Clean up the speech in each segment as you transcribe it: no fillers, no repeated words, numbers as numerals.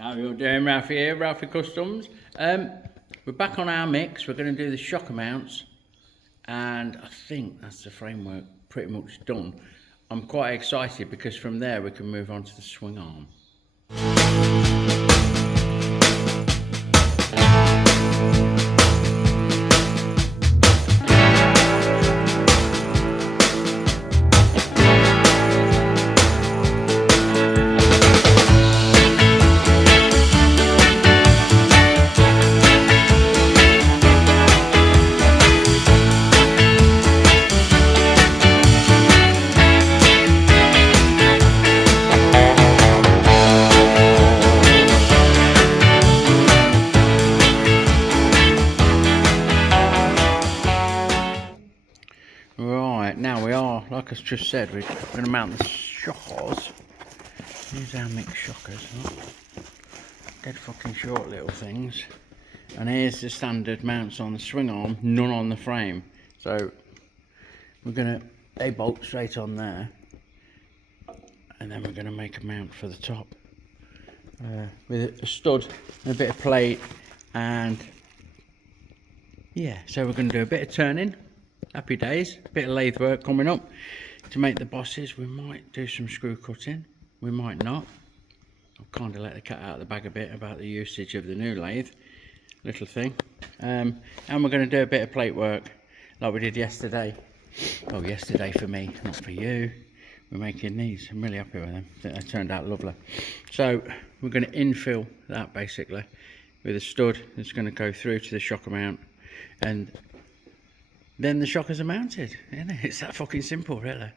How you doing, Ralfy here, Ralfy Customs. We're back on our mix. We're going to do the shocker mounts, and I think that's the framework pretty much done. I'm quite excited because from there we can move on to the Swingarm. Right, now we are, like I just said, we're going to mount the shockers. Here's our mixed shockers, dead fucking short little things. And here's the standard mounts on the swing arm, none on the frame. So we're going to, they bolt straight on there. And then we're going to make a mount for the top. With a stud, and a bit of plate, and yeah, so we're going to do a bit of turning. Happy days, a bit of lathe work coming up to make the bosses. We might do some screw cutting, we might not. I've kind of let the cat out of the bag a bit about the usage of the new lathe, little thing. And we're going to do a bit of plate work like we did yesterday. Well, yesterday for me, not for you. We're making these, I'm really happy with them. They turned out lovely. So we're going to infill that basically with a stud that's going to go through to the shocker mount, and then the shockers are mounted, isn't it? It's that fucking simple, really.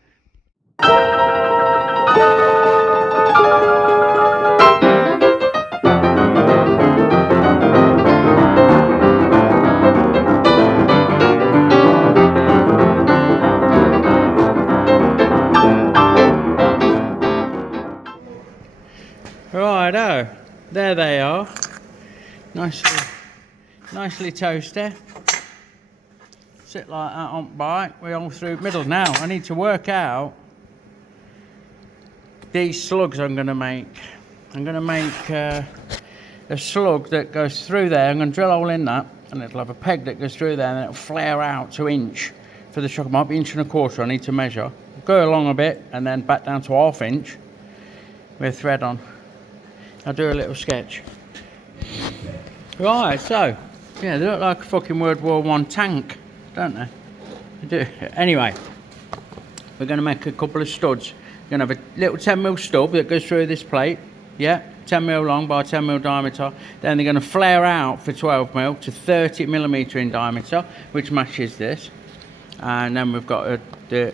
Righto, there they are. Nicely toasty. Sit like that on bike, we're all through middle. Now I need to work out these slugs I'm going to make. I'm going to make a slug that goes through there. I'm going to drill a hole in that, and it'll have a peg that goes through there, and it'll flare out to inch for the shocker. Might be inch and a quarter. I need to measure. Go along a bit and then back down to ½ inch with thread on. I'll do a little sketch. Right, so yeah, they look like a fucking World War I tank, don't they? They do. Anyway, we're going to make a couple of studs. We're going to have a little 10mm stub that goes through this plate, yeah, 10mm long by 10mm diameter. Then they're going to flare out for 12mm to 30mm in diameter, which matches this. And then we've got the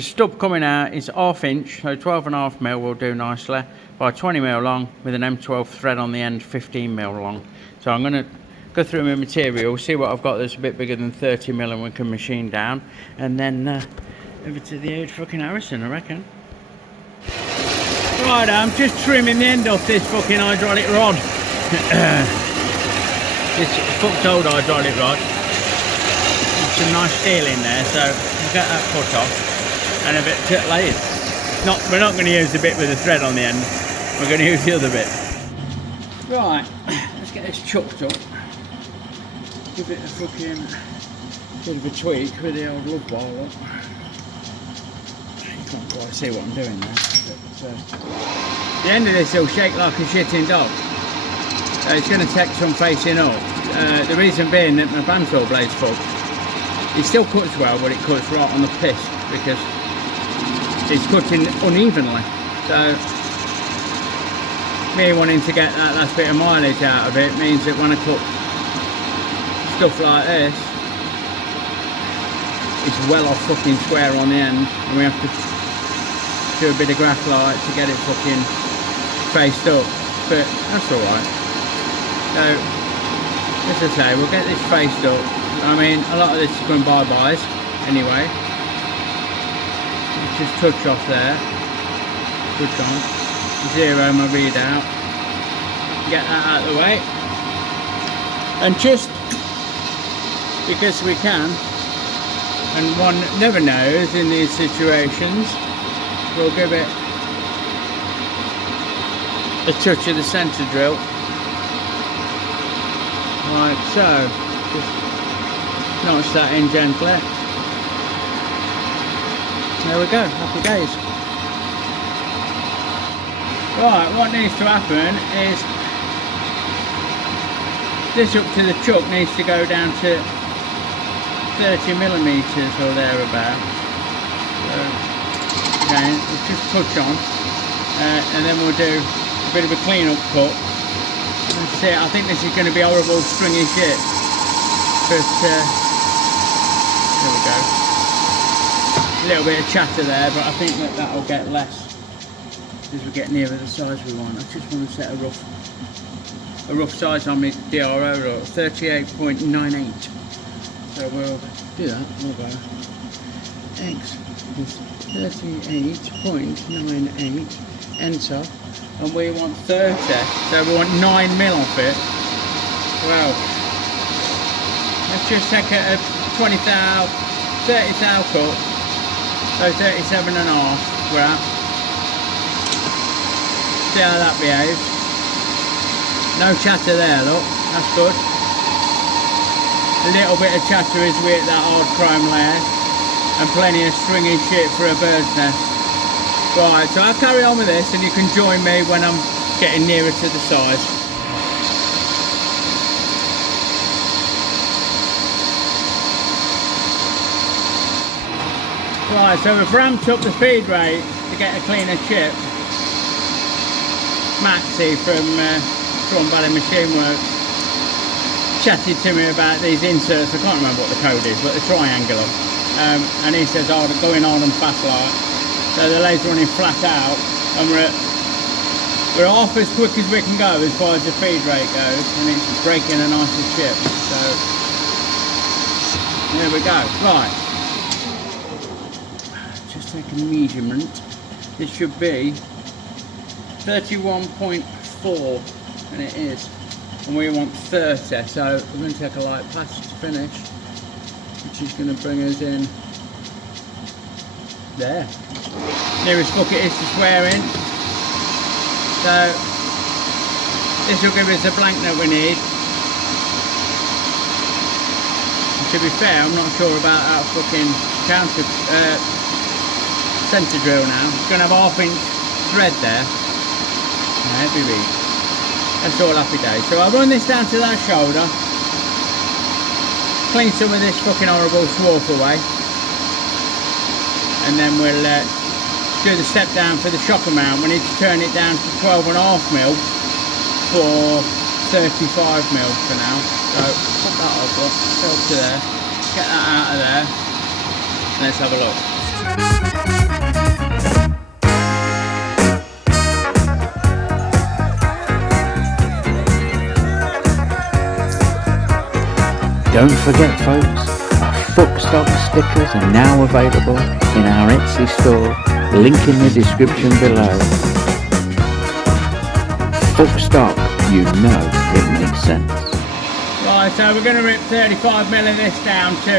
stub coming out is ½ inch, so 12.5mm will do nicely, by 20mm long with an M12 thread on the end, 15mm long. So I'm going to go through my material, see what I've got that's a bit bigger than 30mm and we can machine down, and then over to the old fucking Harrison, I reckon. Right, I'm just trimming the end off this fucking hydraulic rod. This fucked old hydraulic rod. There's some nice steel in there, so we'll get that cut off, and a bit of lathe. We're not going to use the bit with the thread on the end, we're going to use the other bit. Right, let's get this chucked up. Give it a fucking bit of a tweak with the old lug bar up. You can't quite see what I'm doing there, but the end of this will shake like a shitting dog. It's going to take some facing up. The reason being that my bandsaw blade's fucked. It still cuts well, but it cuts right on the piss because it's cutting unevenly. So me wanting to get that last bit of mileage out of it means that when I cut stuff like this, it's well off fucking square on the end, and we have to do a bit of graphite to get it fucking faced up, but that's alright. So as I say, we'll get this faced up. I mean, a lot of this is going bye-byes anyway. Just touch off there, touch on, zero my readout, get that out of the way, and just because we can, and one never knows in these situations, we'll give it a the touch of the centre drill. Like so. Just notch that in gently. There we go, happy days. Right, what needs to happen is this up to the chuck needs to go down to 30mm or thereabouts. So, okay, we'll just touch on and then we'll do a bit of a clean up cut. That's it. I think this is going to be horrible stringy shit, but there we go. A little bit of chatter there, but I think that that'll get less as we get nearer the size we want. I just want to set a rough size on my DRO roll, 38.98. So we'll do that. We'll go X is 38.98. Enter, and we want 30. So we want 9mm off it. Well, let's just take a 20 thou, 30 thou cut. So 37.5 graph. See how that behaves. No chatter there, look. That's good. A little bit of chatter is with that hard chrome layer, and plenty of stringy shit for a bird's nest. Right, so I'll carry on with this, and you can join me when I'm getting nearer to the size. Right, so we've ramped up the feed rate to get a cleaner chip. Maxie from Valley Machine Works chatted to me about these inserts. I can't remember what the code is, but the triangular. And he says, oh, they're going on and fast like. So the lathe's running flat out, and we're off as quick as we can go as far as the feed rate goes, and it's breaking a nicer chip. So there we go. Right. Just take a measurement. This should be 31.4, and it is, and we want 30, so we're going to take a light pass to finish, which is going to bring us in there. Nearest bucket is to swear in, so this will give us the blank that we need. And to be fair, I'm not sure about our fucking counter centre drill now. It's going to have 1/2 inch thread there. Heavy read. That's all happy days. So I'll run this down to that shoulder, clean some of this fucking horrible swarf away, and then we'll do the step down for the shocker mount. We need to turn it down to 12.5mm for 35mm for now. So pop that over, go up to there, get that out of there, and let's have a look. Don't forget folks, our Fuckstock stickers are now available in our Etsy store, link in the description below. Fuckstock, you know it makes sense. Right, so we're going to rip 35mm of this down to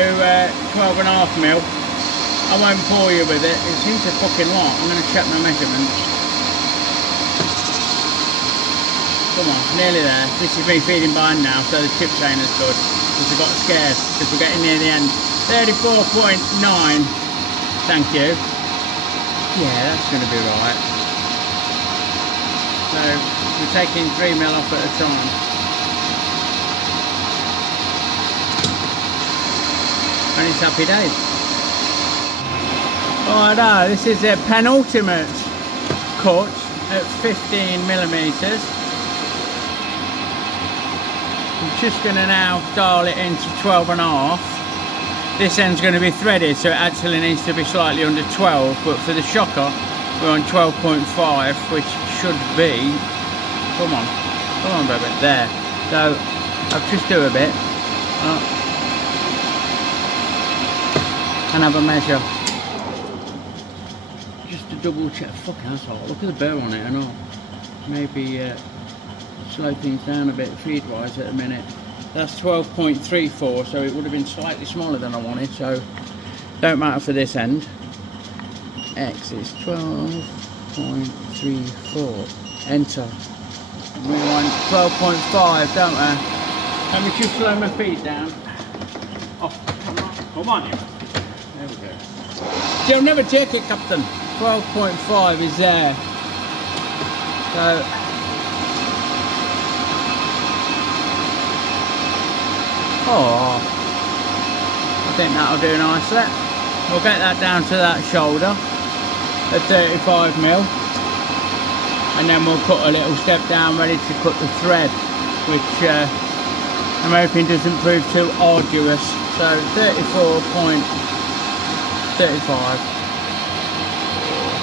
12.5mm. I won't bore you with it, it seems a fucking lot. I'm going to check my measurements. Come on, nearly there. This is me feeding by hand now, so the chip chain is good. Because I got scared, because we're getting near the end. 34.9, thank you. Yeah, that's going to be right. So, we're taking 3mm off at a time. And it's happy days. Alright, this is a penultimate cut at 15mm. I'm just going to now dial it into 12.5. This end's going to be threaded, so it actually needs to be slightly under 12, but for the shocker we're on 12.5, which should be, come on baby, there. So I'll just do a bit and have a measure just to double check. Fucking asshole, look at the burr on it and all. Maybe slow things down a bit feed wise at a minute. That's 12.34, so it would have been slightly smaller than I wanted, so don't matter for this end. X is 12.34. Enter. We want 12.5, don't we? Let me just slow my feet down. Oh, come on here. There we go. You'll never take it, Captain. 12.5 is there. So, oh, I think that'll do nicely. We'll get that down to that shoulder at 35mm, and then we'll cut a little step down ready to cut the thread, which I'm hoping doesn't prove too arduous. So 34.35.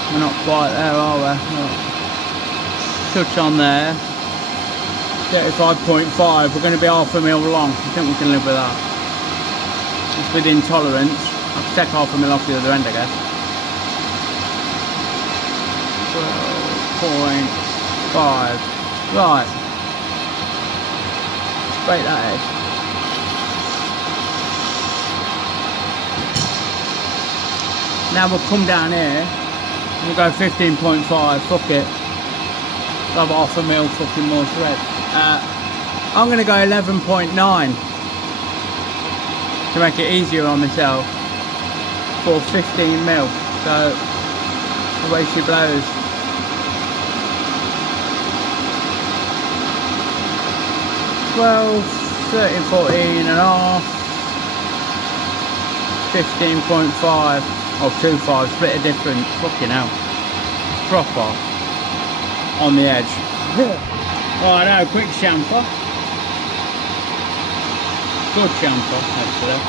We're not quite there, are we? No. Touch on there. 35.5. We're going to be half a mil long. I think we can live with that. It's within tolerance. I'll take half a mil off the other end, I guess. 12.5. Right. Let's break that edge. Now we'll come down here. We'll go 15.5. Fuck it. Have half a mil fucking more thread. I'm going to go 11.9 to make it easier on myself for 15mm. So the way she blows. 12, 13, 14 and a half, 15.5 or 2.5, split a difference. Fucking hell. Proper on the edge. Right now, quick chamfer. Good chamfer, actually.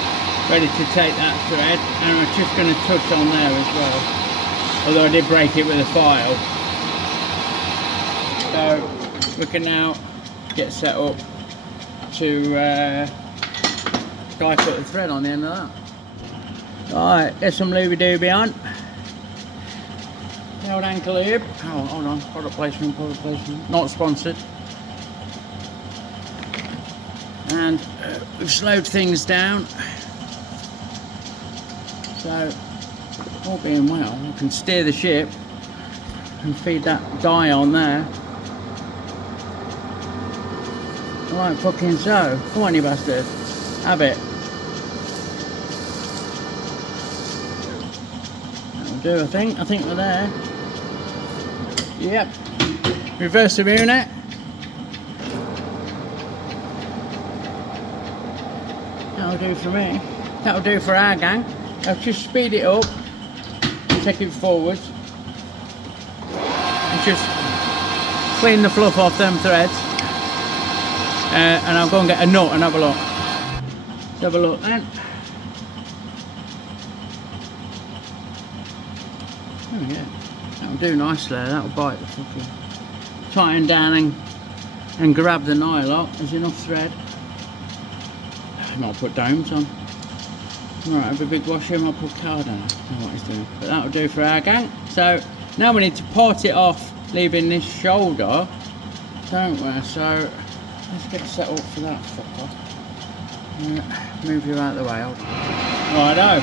Ready to take that thread, and I'm just going to touch on there as well. Although I did break it with a file. So we can now get set up to die cut the thread on the end of that. Right, there's some looby dooby on. The old ankle lube. Oh, hold on, product placement, not sponsored. And we've slowed things down, so all being well, we can steer the ship and feed that die on there. Right, fucking so. Come on, you bastard. Have it. That'll do, I think. I think we're there. Yep. Reverse the unit. That'll do for me. That'll do for our gang. I'll just speed it up, take it forwards, and just clean the fluff off them threads. And I'll go and get a nut and have a look. Let's have a look then. Oh yeah, that'll do nicely. That'll bite the fucking. Tighten down and grab the nylock. There's enough thread. I might put domes on. Right, have a big wash in. I'll put card on. I don't know what he's doing, but that'll do for our gang. So now we need to part it off, leaving this shoulder, don't we? So let's get set up for that fucker. Move you out of the way. Righto.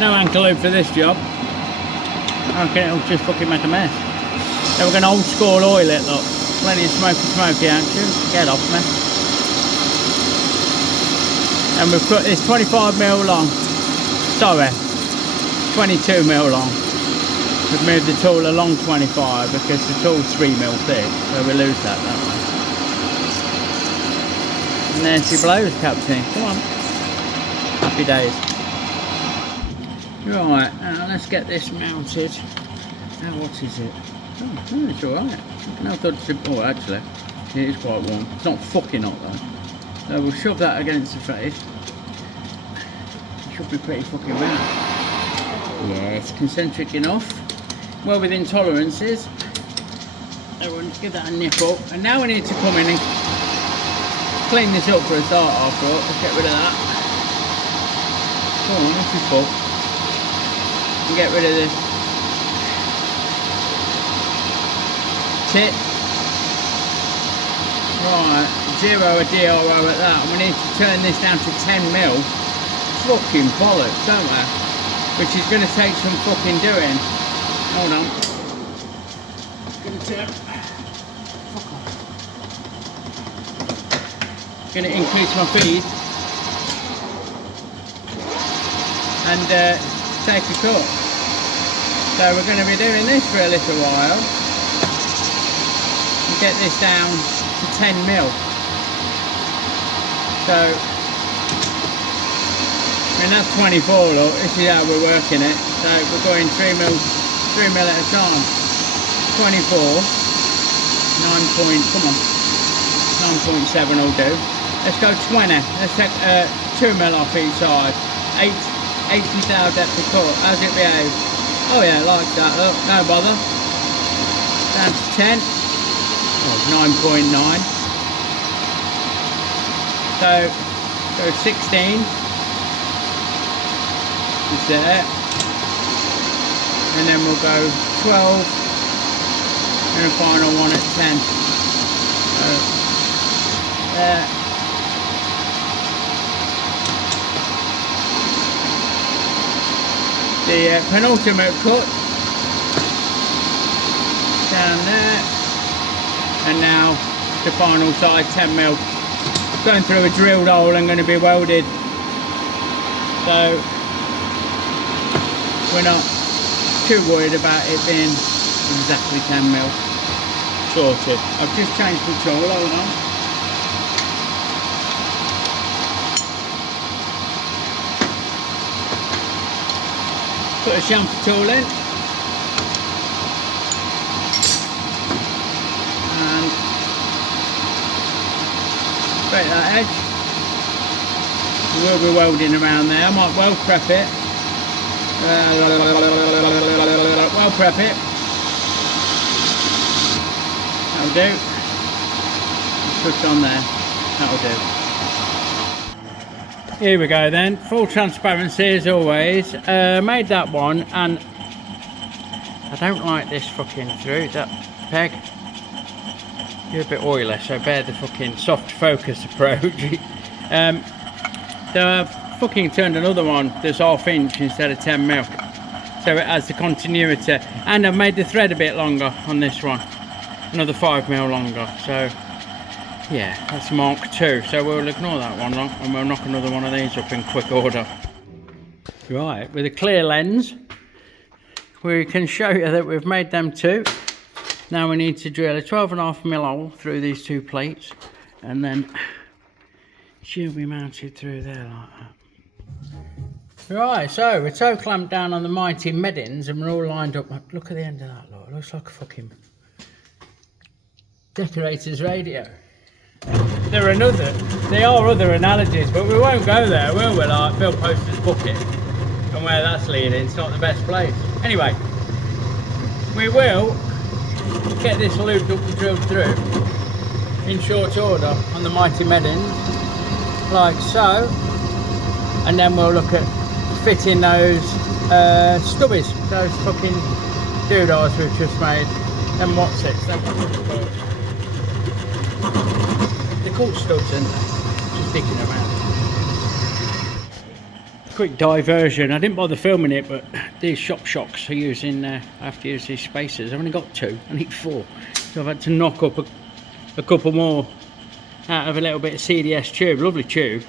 No ankle loop for this job. I reckon it'll just fucking make a mess. So we're going to old school oil it, look. Plenty of smoky action. Get off me. And we've got this 25mm long. Sorry, 22mm long. We've moved the tool along 25 because the tool's 3mm thick, so we lose that, don't we? And there she blows, Captain. Come on. Happy days. Right, now let's get this mounted. Now what is it? Oh, it's alright. Oh, actually, it is quite warm. It's not fucking hot though. So we'll shove that against the face. It should be pretty fucking round. Yeah, it's concentric enough. Well within tolerances. So we'll give that a nip up. And now we need to come in and clean this up for a start after all. Let's get rid of that. Oh, this is full. And get rid of this tip. Right, 0 a DRO at that, and we need to turn this down to 10mm. Fucking bollocks, don't we? Which is going to take some fucking doing. Hold on. It's going to turn. Fuck off. going to increase my feed and take a cut. So we're going to be doing this for a little while and get this down to 10 mil. So, I mean, that's 24, look, this is how we're working it. So we're going 3 mil at a time. 24, 9.7 will do. Let's go 20, let's take 2 mil off each side. 80 thou depth of cut, how's it behave? Oh yeah, like that, look, no bother. Down to 10, oh, 9.9. So, go 16, is there. And then we'll go 12, and a final one at 10. So, there. The penultimate cut down there, and now the final side 10 mil, going through a drilled hole and going to be welded, so we're not too worried about it being exactly 10 mil. Sorted. I've just changed the tool, hold on. Put a chamfer tool in and break that edge. We'll be welding around there. I might weld prep it. Weld prep it. That'll do. Put on there. That'll do. Here we go then, full transparency as always. Made that one, and I don't like this fucking through, that peg. You're a bit oily, so bear the fucking soft focus approach. So I've fucking turned another one that's ½ inch instead of 10 mil. So it has the continuity. And I've made the thread a bit longer on this one. Another 5 mil longer, so yeah, that's Mark II, so we'll ignore that one and we'll knock another one of these up in quick order. Right, with a clear lens, we can show you that we've made them two. Now we need to drill a 12.5 mil hole through these two plates, and then she'll be mounted through there like that. Right, so we're toe clamped down on the mighty Meddins and we're all lined up. Look at the end of that, look, it looks like a fucking decorator's radio. There are other analogies, but we won't go there, will we? Like Bill Poster's bucket and where that's leading, it's not the best place. Anyway, we will get this looped up and drilled through in short order on the mighty Meddins, like so, and then we'll look at fitting those stubbies, those fucking doodles we've just made, them what's it, they're called studs, and just digging around. Quick diversion, I didn't bother filming it, but these shop shocks are using, I have to use these spacers. I've only got 2, I need 4, so I've had to knock up a couple more out of a little bit of CDS tube, lovely tube.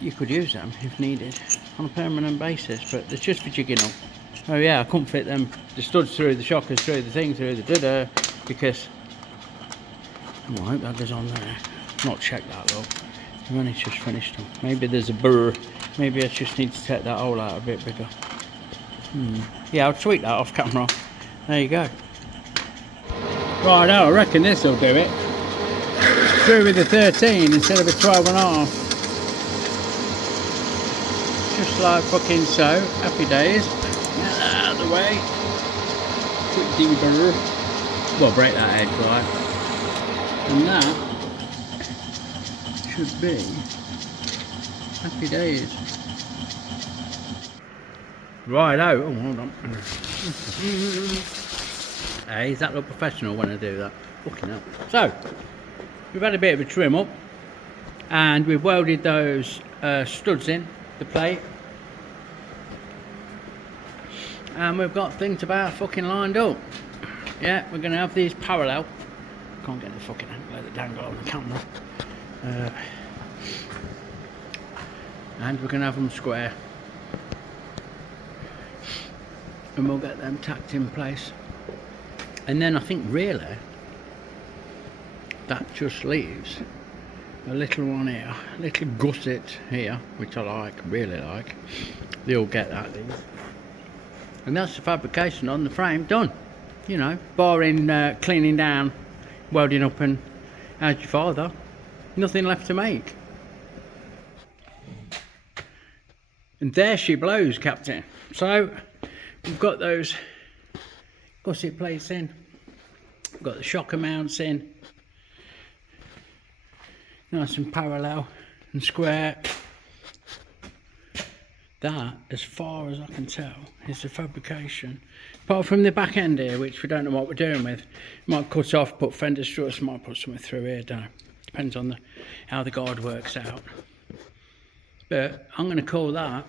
You could use them if needed on a permanent basis, but they're just for jigging up. Oh yeah, I couldn't fit them, the studs through, the shockers through, the thing through, the da-da, because, oh, I hope that goes on there. Not checked that though, I've only just finished them. Maybe there's a burr, maybe I just need to take that hole out a bit bigger. Yeah, I'll tweak that off camera. There you go. Right now, I reckon this will do it. Through with the 13 instead of a 12.5. Just like fucking so. Happy days. Get that out of the way. Quick deburr. Well, break that edge, right? And that should be happy days. Right out. Oh, hold on. Hey, does that look professional when I do that? Fucking hell. So, we've had a bit of a trim up, and we've welded those studs in the plate, and we've got things about fucking lined up. Yeah, we're going to have these parallel Can't get the fucking angle of the dangle on the camera. And we're going to have them square. And we'll get them tacked in place. And then I think really that just leaves a little one here, a little gusset here, which I like, really like. They'll get that, these. And that's the fabrication on the frame done. You know, barring cleaning down, welding up, and how's your father? Nothing left to make. And there she blows, Captain. So we've got those gusset plates in. We've got the shocker mounts in. Nice and parallel and square. That, as far as I can tell, is the fabrication. Apart from the back end here, which we don't know what we're doing with. Might cut off, put fender struts, might put something through here, don't know. Depends on how the guard works out. But I'm going to call that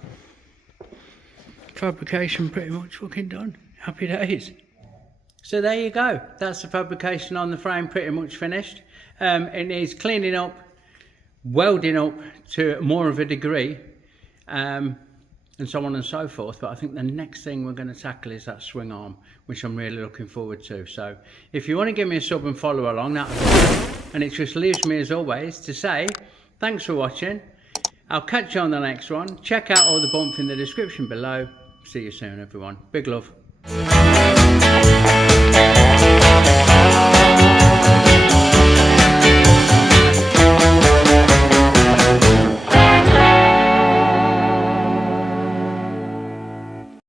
fabrication pretty much fucking done. Happy days. So there you go. That's the fabrication on the frame pretty much finished. It needs cleaning up, welding up to more of a degree. And so on and so forth, but I think the next thing we're going to tackle is that swing arm, which I'm really looking forward to. So if you want to give me a sub and follow along, that would be good. And it just leaves me, as always, to say thanks for watching. I'll catch you on the next one. Check out all the bumps in the description below. See you soon, everyone. Big love.